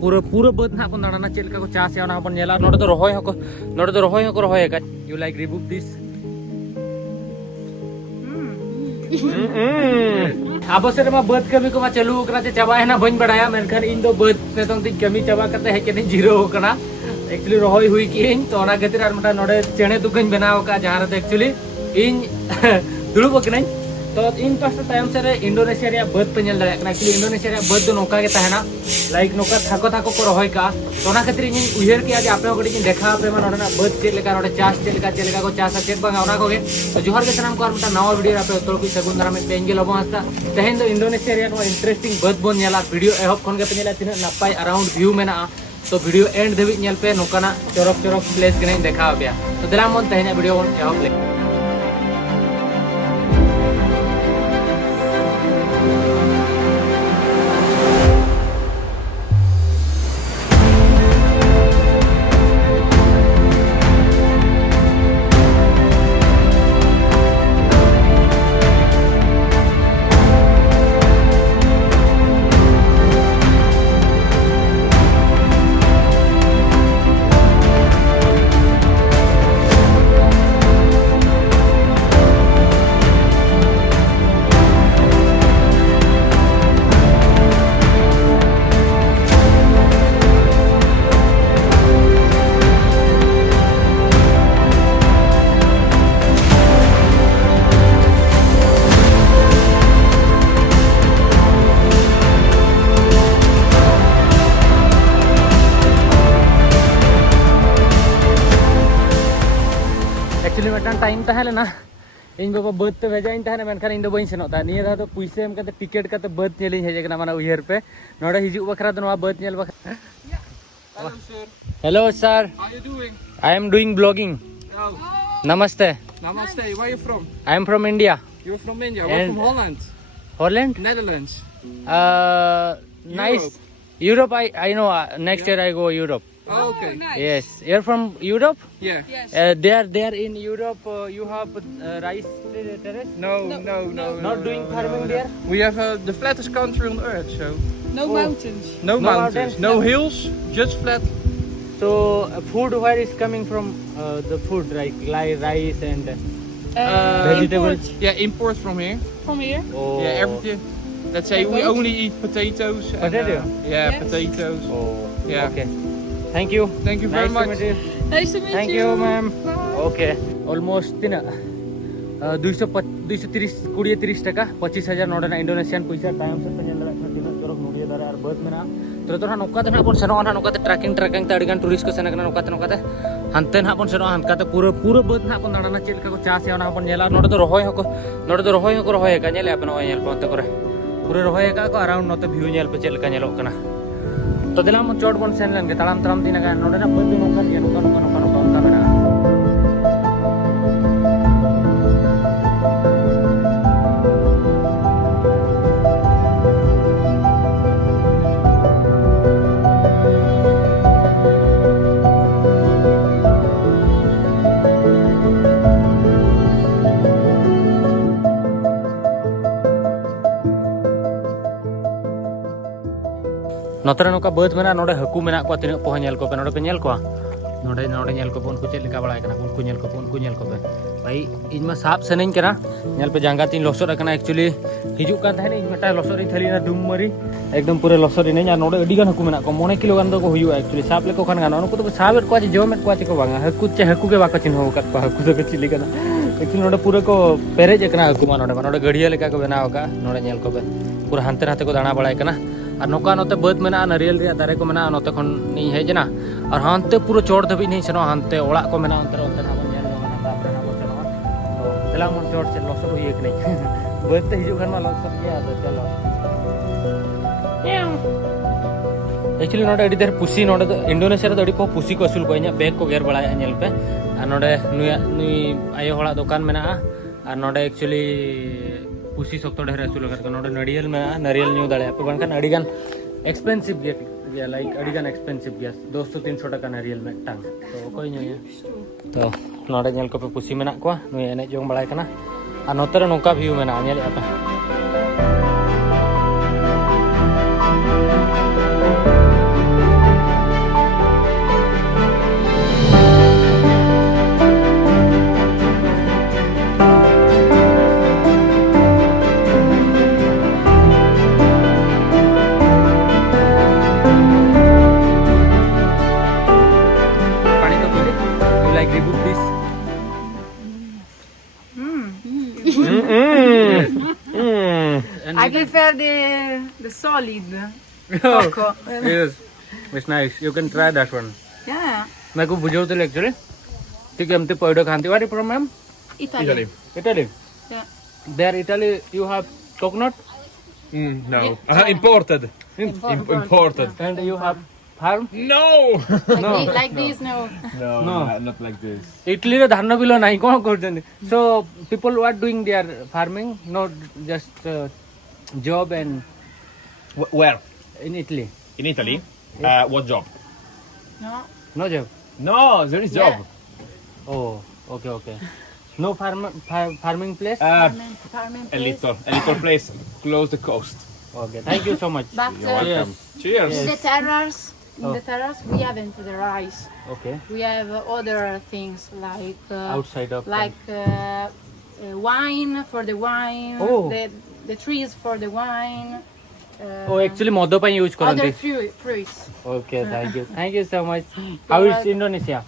पूरा पूरा बद ना बन दाना चेल का को चास या ना बन नेला नोडे तो रोहय हको रोहय का यू लाइक रिबुक दिस अब से मा बद कमी को मा चालू करा ते चाबा है ना बन बड़ाया मेनखान इन दो बद ने तंग ती कमी चाबा करते है के जीरो कना एक्चुअली रोहय हुई की इन तो ना खातिर आर मटा नोडे चेणे दुगन बनाव का जहां रे एक्चुअली इन दुड़ुब कनाई तो इन पास्ता तायम से रे इंडोनेशिया रे बद पे नेल दाया कना एक्चुअली इंडोनेशिया रे बद दो नोका के तहना लाइक नोका थाको थाको को रोहय का तो ना खातिर इन उहेर के आज आपे गडी इन देखा पे मा नोडे ना बद चेल लेका नोडे चास चेल का को चास चेक बांगा ओना को गे तो जोहार के सनाम को आर मटा नवा वीडियो आपे तो कोई सगुन दारा में पेंगे लबो हस्ता तहेन दो इंडोनेशिया रे नो इंटरेस्टिंग बद बोन नेला वीडियो एहब खन के पे नेला तिना नापाय अराउंड व्यू मेना तो वीडियो एंड देवी नेल पे नोकाना चरक प्लेस के नहीं देखा पे तो दरा मन तहेन वीडियो बोन एहब ले एक्चुअली मेटन टाइम तहले ना इन बाबा बद ते भेजा इन तहने मेनखान इन दो बइन सेनोता निया दा तो पैसे एम कते टिकट कते बद नेलिन हेजे कना माने उयहर पे नोडे हिजु बखरा तो नवा बद nail Bakhra hello sir How are you doing? I am doing blogging Oh, नमस्ते namaste. Where are you from? I am from India You're from India. We're And- from Holland, Holland Netherlands. Nice Europe I know next year I go Europe Oh, okay. yes you're from Europe Yeah. there in Europe you have rice terrace No, no, no. not doing farming there We have the flattest country on earth, so No mountains. no No mountains, mountains, no no. hills, just flat. so food where is coming from the food like rice and Vegetables. Import Yeah, import from here. from here. oh Yeah, everything. Let's say Like we both? only eat potatoes. Potato? Yeah, Yes. potatoes. oh Yeah. okay thank you Thank you very nice much. to meet you. Nice to meet Thank you. you ma'am Bye. okay almost tina 230 টাকা 25,000 नोडे ना Indonesian पैसा time से पे नेला tina चोरक नोडिया Dara are बद मेना तो ना नोका ते ना बन सेनो ना नोका ते ट्रैकिंग ते अडिगान टूरिस्ट को सेना नोका ते हनते ना बन सेनो हनका ते पूरा बद ना बन दाना चेल का को चास या ना बन नेला नोडे तो रोहय हको रोहय का नेले आपन ओय नेल पंते करे पूरे रोहय का को अराउंड नोते व्यू नेल पे चेल का नेलो कना तो दिला मन चोट बन सेन लेन के तड़ाम दिन का नोडे ना बद नोका ये नोका मेना नोतरे नोका बद मेना नोडे हकू मेना को तिना पोह नेल को पे नोडे पे नेल को नोडे नेल को उनको चेल लेका बड़ाय कना उनको नेल को पे भाई इन मा साब सनेन कना नेल पे जांगा तीन लसोड कना एक्चुअली हिजु का थाने इन मटा लसोड इन थली ना दुम मरी एकदम पूरे लसोड इन या नोडे अडी गान हकू मेना को 9 किलो गान दो को हुयु एक्चुअली साब लेको खान गाना उनको तो साब को जमेट को को बांगा हकू के बाको चिन्ह का हकू तो चिली कना एक्चुअली नोडे पूरे को पेरेज कना हकू मा नोडे गड़िया लेका को बनाव का नोडे नेल को पे पूरा हानते नाते को दाना बड़ाय कना और नौका नोते बद मेना नारियल रे दारे को मेना नोते खन नि हेजना और हानते पूरा चोड़ धबी नहीं सेनो हानते ओड़ा को मेना अंतर अंतर ना नेल ना तापरे ना को सेनो तो चला मन चोड़ से लसर हुई एक नहीं बद ते हिजु खन मा लसर किया तो चलो एक्चुअली नोडे अडी देर पुसी नोडे तो इंडोनेशिया रे अडी को पुसी को असुल को इना बैग को गेर बड़ाय नेल पे और नोडे नुई आयो होला दुकान मेना और नोडे एक्चुअली पुसी सख्तो ढेर असुल कर नोडे नरियल न्यू दाड़े पे बनखान अडिगान एक्सपेंसिव गया लाइक अडिगान एक्सपेंसिव गया 200-300 टाका नरियल में टांग तो कोई नहीं तो नोडे नेल को पे पुसी मेना को नुई एने जोंग बड़ाय कना और नोतरे नोका व्यू मेना नेल पे solid. Oh, Coco. yes, it's nice. You can try that one. Yeah. मैं को बुझाऊ तो actually. ठीक है हमते पौड़ो खाते. Where are you from, ma'am? Italy. Italy. Yeah. There, Italy, you have coconut No. Yeah. Imported. Imported. and you have farm. No! Like this, no. No. Not like this. Italy रे धान below नहीं कौन करते. So people what doing their farming, not just job and Where? in Italy. In Italy? What job? No. No job. No, there is Yeah. job. Oh, okay. No farming place. Farming A place. little place close the coast. Okay, thank you so much. But You're welcome. Cheers. in the terrace, Oh. we haven't the rice. Okay. We have other things like Outside of wine for the wine. Oh. The trees for the wine. Oh, actually मदो पे use Other करते. fruits. Okay, thank you so much. How is Indonesia?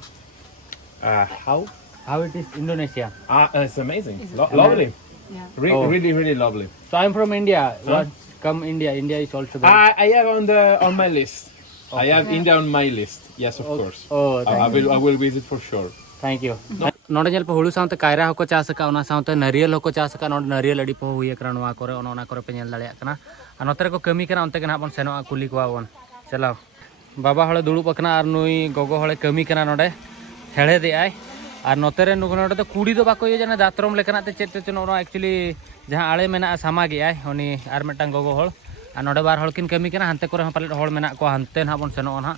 How it is Indonesia? It's amazing. It's Lovely. Yeah. Oh. Really lovely. So I'm from India. What come India? India is also very. I have on my list. I have India on my list. Yes, of course. Oh, I will visit for sure. Thank you. नोडे जेल पे हुलू साउंते कायरा होको चास का ओना साउंते नरियल होको चास का नोडे नरियल अडी पो हुई एकरा नोआ करे ओना करे पे नेल दाड़िया कना आ नोतरे को कमी कना ओनते कना बन सेनोआ कुली कोआ बन चलाओ बाबा हळे दुड़ुब कना आर नुई गोगो हळे कमी कना नोडे हेळे दे आय आर नोतरे नुगो नोडे तो कुड़ी दो बाको ये जना दातरम लेकना ते चेते चनो एक्चुअली जहां आळे मेना सामा गे आय ओनी आर मेटांग गोगो हळ आ नोडे बार हळकिन कमी कना हनते करे पाले हळ मेना को हनते ना बन सेनो ना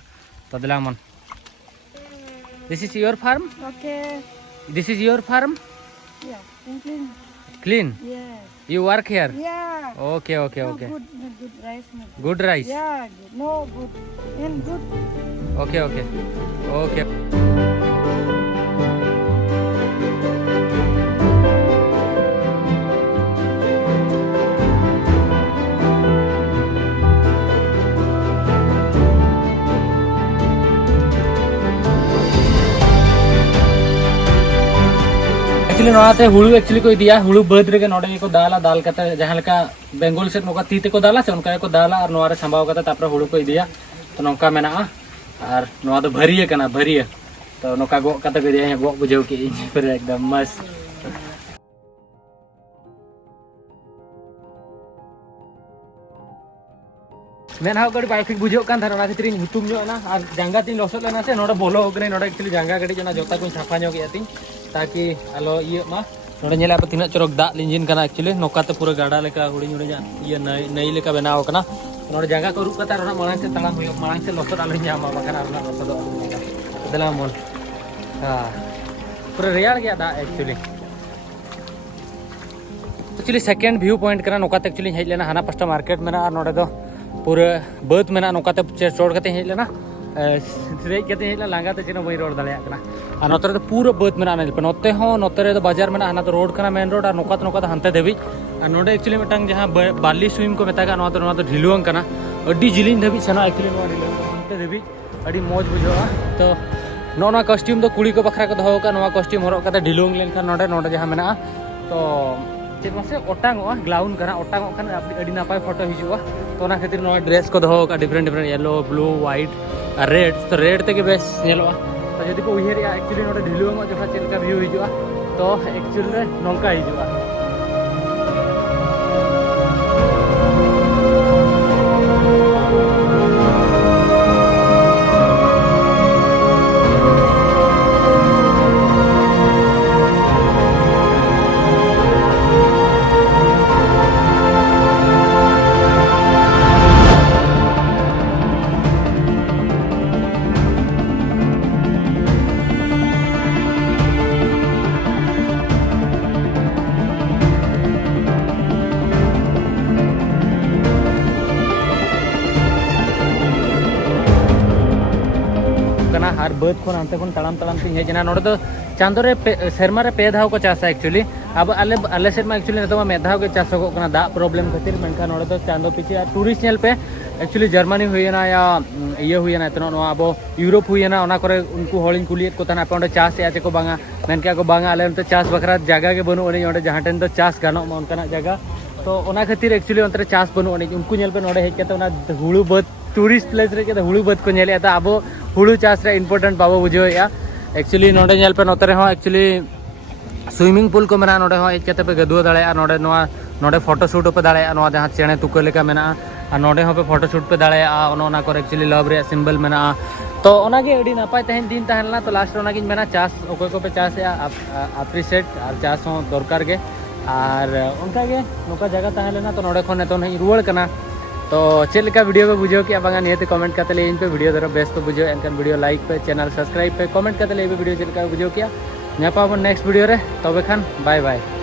तो दिला मन This is your farm? Okay. This is your farm? Yeah. Clean. Clean? Yeah. You work here? Yeah. Okay. Good rice. Good rice? Yeah. Good. No good. And good. Okay. Actually नोनाते हुलू एक्चुअली को दिया Hulu बद रे नोडे को दाला दाल कते जहां लेका बेंगल से नोका तीते को दाला से उनका को दाला और नोआरे संभाव कते तापर हुलू को दिया तो नोका मेना और नोआ तो भरिए कना भरिए तो नोका गो कते को दिया गो बुझाव की फिर एकदम मस्त मेन हाउ गडी बाइक बुझो कान थाना खतरी हुतुम जो ना और जांगा तीन लसो लेना से नोडे बोलो होगरे नोडे एक्चुअली जांगा गडी जना जोता को छापा ᱧᱚᱜ ᱜᱮᱭᱟ ᱛᱤᱧ ताकि आलो ये मा नोडे नेला पे तिना चरक दा लिंजिन कना एक्चुअली नोकाते पूरा गाडा लेका हुडी हुडी जा ये नई लेका बनाव कना नोडे जांगा को रुक कता रोना मांग से तळाम होय मांग से लसो आलो ᱧामा बकना रोना लसो दो दला मन हां पूरा रेयार गया दा एक्चुअली सेकंड व्यू पॉइंट कना नोकाते एक्चुअली हेज लेना हाना पास्टा मार्केट मेना और नोडे दो पूरा बद मेना नोकाते चोड़ कते हेज लेना रेज कते हेज लांगा ते चिनो बई रोड दाड़िया कना और नोतरे तो पूरा बद मेना नेल पे नोते हो नोतरे तो बाजार मेना हाना तो रोड कना मेन रोड और नोका हनते देबी और नोडे एक्चुअली मिटांग जहां बाली स्विम को मेतागा नोआ तो ढिलुआं कना अड्डी जिलिन देबी सना एक्चुअली नोआ ढिलुआं हनते देबी अड्डी मौज बुझोआ तो नोना कॉस्ट्यूम तो कुड़ी को बखरा को दहो का नोआ कॉस्ट्यूम हरक कते ढिलुआं लेनखान नोडे जहां मेना तो चेक मासे ओटांगोआ ग्लाउन कना ओटांगो खान अड्डी नापाय फोटो हिजुआ तो ना खातिर नोआ ड्रेस को दहो का डिफरेंट येलो ब्लू व्हाइट और रेड तो रेड ते के बेस नेलोआ तो जदि को उहेर या एक्चुअली नोडे ढिलुआं जो चेलका व्यू हिजुआ तो एक्चुअली नोंका हिजुआ और बद को अंते को तड़ाम तीन हेजना नोडे तो चांदो रे सेरमा रे पे धाव को चासा एक्चुअली अब आले सेरमा एक्चुअली नतो में धाव के चासो को दा प्रॉब्लम खातिर मेनखा नोडे तो चांदो पीछे टूरिस्ट नेल पे एक्चुअली जर्मनी हुईना या ये हुईना तनो नो अब यूरोप हुईना ओना करे उनको होलिन कुलियत को तना पे ओंडे चास या चे को बांगा मेनका को बांगा आले तो चास बखरा जगह के बनु ओने ओंडे जहां टेन तो चास गानो उनका जगह तो ओना खातिर एक्चुअली अंतरे चास बनु अनिज उनको नेल पे नोडे हेज कते ओना हुड़ू बाद टूरिस्ट प्लेस रे कते हुड़ू बाद को नेले ता आबो हुड़ू चास रे इंपोर्टेंट बाबो बुझोया एक्चुअली नोडे नेल पे नोतरे हो एक्चुअली स्विमिंग पूल को मेना नोडे हो हेज कते पे गदुआ दाड़ेया नोडे नोआ नोडे फोटो शूट पे दाड़ेया नोआ जहां चेणे तुका लेका मेना आ नोडे हो पे फोटो शूट पे दाड़ेया ओना को एक्चुअली लव रे सिंबल मेना तो ओनागे अडी नापाय तहन दिन तहनला तो लास्ट ओनागिन मेना चास ओको को पे चास या अप्रिशिएट और चास हो दरकार गे और उनका गे नोका जगह तहलेना तो नोडे खन तो नहीं रुवाड़ कना तो चेक लेका वीडियो पे बुझो कि बांगा नियते कमेंट करते ले इन पे वीडियो दरो बेस्ट पे बुझो एनकन वीडियो लाइक पे चैनल सब्सक्राइब पे कमेंट करते ले वीडियो चेक लेका बुझो किया ᱧᱟᱯᱟᱢ ᱟᱵᱚᱱ नेक्स्ट वीडियो रे तबे खान बाय बाय।